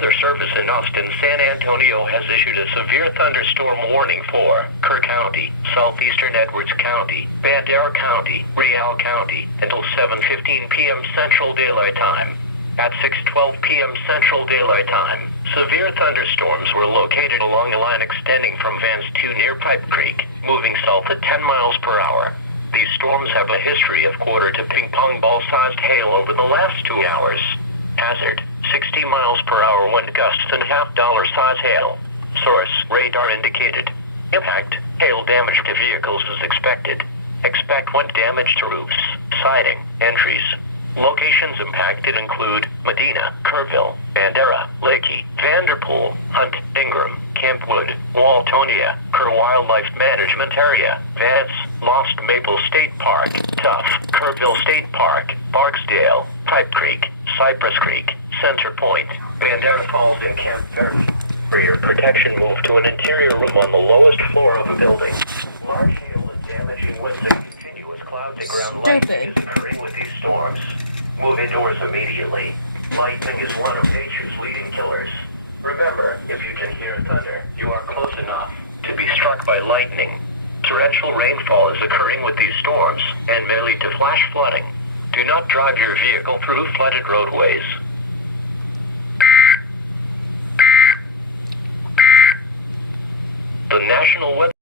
Weather Service in Austin, San Antonio has issued a severe thunderstorm warning for Kerr County, southeastern Edwards County, Bandera County, Real County, until 7:15 p.m. Central Daylight Time. At 6:12 p.m. Central Daylight Time, severe thunderstorms were located along a line extending from Vans 2 near Pipe Creek, moving south at 10 miles per hour. These storms have a history of quarter to ping pong ball-sized hail over the last 2 hours. Hazard: 60 miles per hour wind gusts and half-dollar size hail. Source: radar indicated. Impact: hail damage to vehicles is expected. Expect wind damage to roofs, siding, entries. Locations impacted include Medina, Kerrville, Bandera, Lakey, Vanderpool, Hunt, Ingram, Campwood, Waltonia, Kerr Wildlife Management Area, Vance, Lost Maple State Park, Tuff, Kerrville State Park, Barksdale, Pipe Creek, Cypress Creek, Center Point, Bandera Falls, and Camp Verde. For your protection, move to an interior room on the lowest floor of a building. Large hail and damaging winds and continuous cloud-to-ground lightning is occurring with these storms. Move indoors immediately. Lightning is one of nature's leading killers. Remember, if you can hear thunder, you are close enough to be struck by lightning. Torrential rainfall is occurring with these storms and may lead to flash flooding. Do not drive your vehicle through flooded roadways.